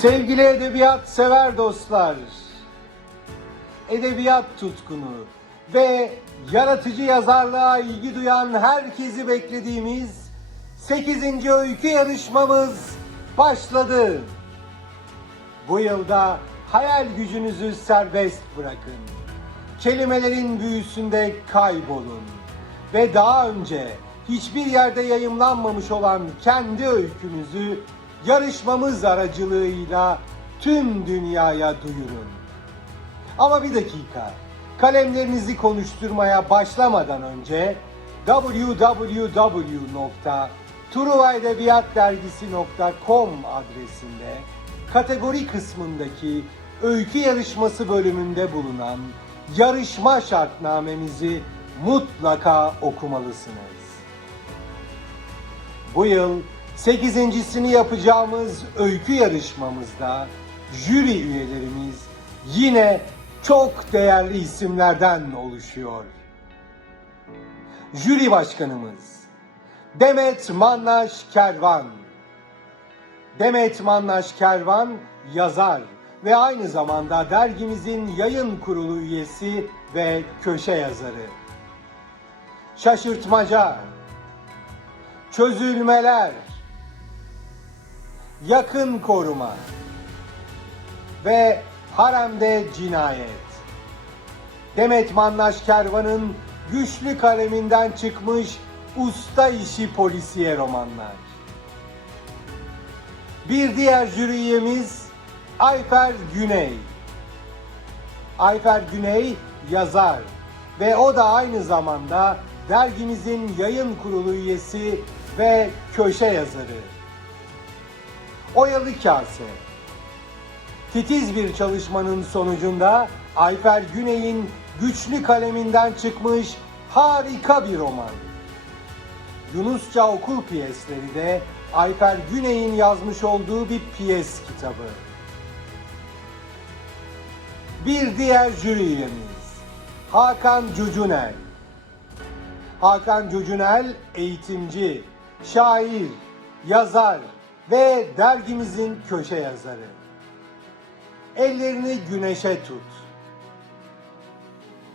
Sevgili edebiyat sever dostlar, edebiyat tutkunu ve yaratıcı yazarlığa ilgi duyan herkesi beklediğimiz 8. öykü yarışmamız başladı. Bu yılda hayal gücünüzü serbest bırakın. Kelimelerin büyüsünde kaybolun. Ve daha önce hiçbir yerde yayımlanmamış olan kendi öykünüzü yarışmamız aracılığıyla tüm dünyaya duyurun. Ama bir dakika. Kalemlerinizi konuşturmaya başlamadan önce www.truvaedebiyatdergisi.com adresinde kategori kısmındaki öykü yarışması bölümünde bulunan yarışma şartnamemizi mutlaka okumalısınız. Bu yıl 8.sini yapacağımız öykü yarışmamızda jüri üyelerimiz yine çok değerli isimlerden oluşuyor. Jüri başkanımız Demet Mannaş Kervan. Demet Mannaş Kervan yazar ve aynı zamanda dergimizin yayın kurulu üyesi ve köşe yazarı. Şaşırtmaca, çözülmeler, yakın koruma ve haremde cinayet. Demet Mannaş Kervan'ın güçlü kaleminden çıkmış usta işi polisiye romanlar. Bir diğer jüri üyemiz Ayfer Güney. Ayfer Güney yazar ve o da aynı zamanda dergimizin yayın kurulu üyesi ve köşe yazarı. Oyalı Kase. Titiz bir çalışmanın sonucunda Ayfer Güney'in güçlü kaleminden çıkmış harika bir roman. Yunusça okul piyesleri de Ayfer Güney'in yazmış olduğu bir piyes kitabı. Bir diğer jüri Hakan Cucunel. Hakan Cucunel eğitimci, şair, yazar ve dergimizin köşe yazarı. Ellerini güneşe tut.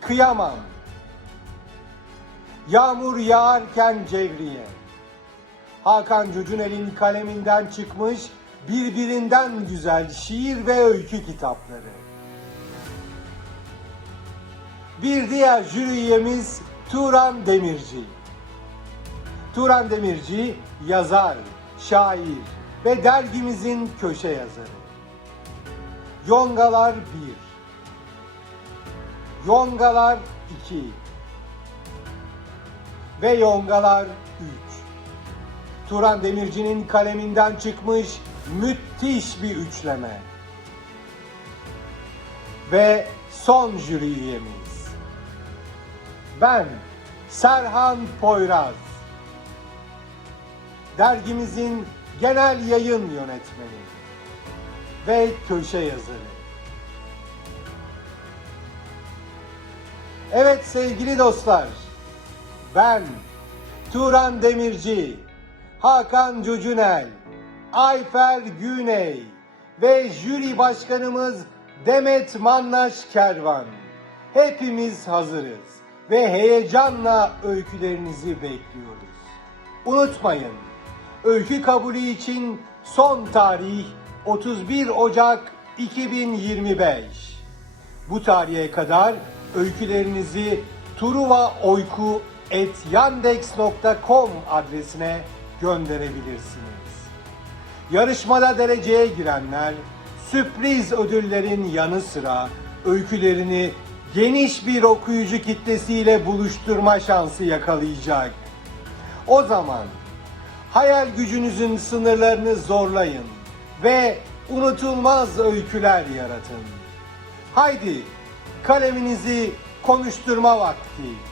Kıyamam. Yağmur yağarken cevriye. Hakan Cucunel'in kaleminden çıkmış birbirinden güzel şiir ve öykü kitapları. Bir diğer jüri üyemiz Turan Demirci. Turan Demirci yazar, şair ve dergimizin köşe yazarı. Yongalar 1 Yongalar 2 ve Yongalar 3 Turan Demirci'nin kaleminden çıkmış müthiş bir üçleme. Ve son jüri üyemiz. Ben Serhan Poyraz. Dergimizin genel yayın yönetmeni ve köşe yazarı. Evet sevgili dostlar, ben Turan Demirci, Hakan Cucunel, Ayfer Güney ve jüri başkanımız Demet Mannaş Kervan. Hepimiz hazırız ve heyecanla öykülerinizi bekliyoruz. Unutmayın, öykü kabulü için son tarih 31 Ocak 2025. Bu tarihe kadar öykülerinizi truvaoyku.yandex.com adresine gönderebilirsiniz. Yarışmada dereceye girenler sürpriz ödüllerin yanı sıra öykülerini geniş bir okuyucu kitlesiyle buluşturma şansı yakalayacak. O zaman hayal gücünüzün sınırlarını zorlayın ve unutulmaz öyküler yaratın. Haydi kaleminizi konuşturma vakti.